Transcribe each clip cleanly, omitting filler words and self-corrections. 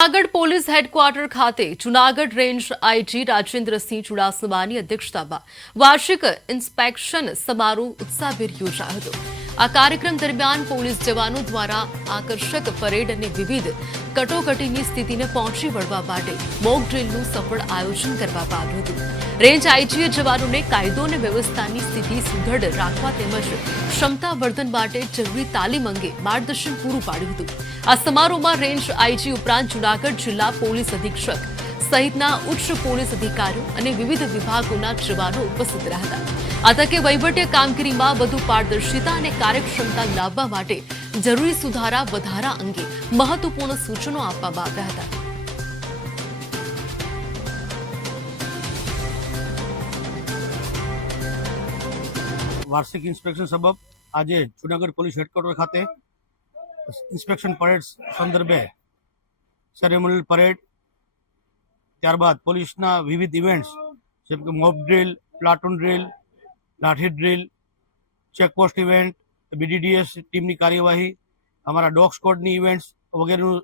Junagadh police headquarter ખાતે Junagadh range IG Rajendrasinh ચુડાસમાની અધ્યક્ષતામાં વાર્ષિક ઇન્સ્પેક્શન સમારોહ ઉત્સાહભેર યોજાયો હતો। આ કાર્યક્રમ દરમિયાન પોલીસ જવાનો દ્વારા આકર્ષક પરેડ અને વિવિધ કટોકટીની સ્થિતિને પહોંચી વળવા માટે મોક ડ્રીલનું સફળ આયોજન કરવામાં આવ્યું હતું। રેન્જ આઈજીએ જવાનોને કાયદો અને વ્યવસ્થાની સ્થિતિ સુદૃઢ રાખવા તેમજ ક્ષમતાવર્ધન માટે જરૂરી તાલીમ અંગે માર્ગદર્શન પૂરું પાડ્યું હતું। આ સમારોહમાં રેન્જ આઈજી ઉપરાંત જૂનાગઢ જિલ્લા પોલીસ અધિક્ષક સહિતના ઉચ્ચ પોલીસ અધિકારીઓ અને વિવિધ વિભાગોના જવાનો ઉપસ્થિત રહ્યા હતા। આ તકે વહીવટી કામગીરીમાં વધુ પારદર્શિતા અને કાર્યક્ષમતા લાવવા માટે જરૂરી સુધારા વધારા અંગે મહત્વપૂર્ણ સૂચનો આપવામાં આવ્યા હતા। વાર્ષિક ઇન્સ્પેક્શન સબબ આજે જૂનાગઢ પોલીસ હેડક્વાર્ટર ખાતે ઇન્સ્પેક્શન પરેડ સંદર્ભે સેરેમોનિયલ પરેડ, ત્યારબાદ પોલીસના વિવિધ ઇવેન્ટ્સ જેમ કે મોક ડ્રીલ, પ્લાટૂન ડ્રીલ, લાઠી ડ્રીલ, ચેકપોસ્ટ ઇવેન્ટ, બીડીડીએસ ટીમની કાર્યવાહી, અમારા ડોગ સ્કોડની ઇવેન્ટ્સ વગેરેનું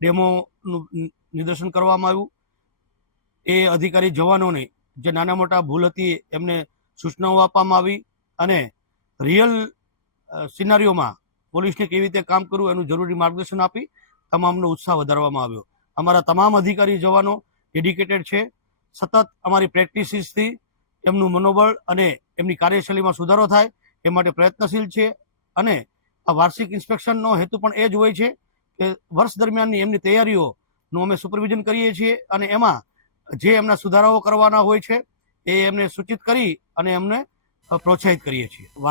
ડેમોનું નિદર્શન કરવામાં આવ્યું। એ અધિકારી જવાનોને જે નાના મોટા ભૂલ હતી એમને સૂચનાઓ આપવામાં આવી અને રિયલ સિનારીઓમાં પોલીસને કેવી રીતે કામ કરવું એનું જરૂરી માર્ગદર્શન આપી તમામનો ઉત્સાહ વધારવામાં આવ્યો। અમારા તમામ અધિકારી જવાનો ડેડિકેટેડ છે। સતત અમારી પ્રેક્ટિસીસથી એમનું મનોબળ અને એમની કાર્યશૈલીમાં સુધારો થાય એ માટે પ્રયત્નશીલ છે અને આ વાર્ષિક ઇન્સ્પેક્શનનો હેતુ પણ એ જ હોય છે કે વર્ષ દરમિયાનની એમની તૈયારીઓનું અમે સુપરવિઝન કરીએ છીએ અને એમાં જે એમના સુધારાઓ કરવાના હોય છે એ એમને સૂચિત કરી અને એમને પ્રોત્સાહિત કરીએ છીએ।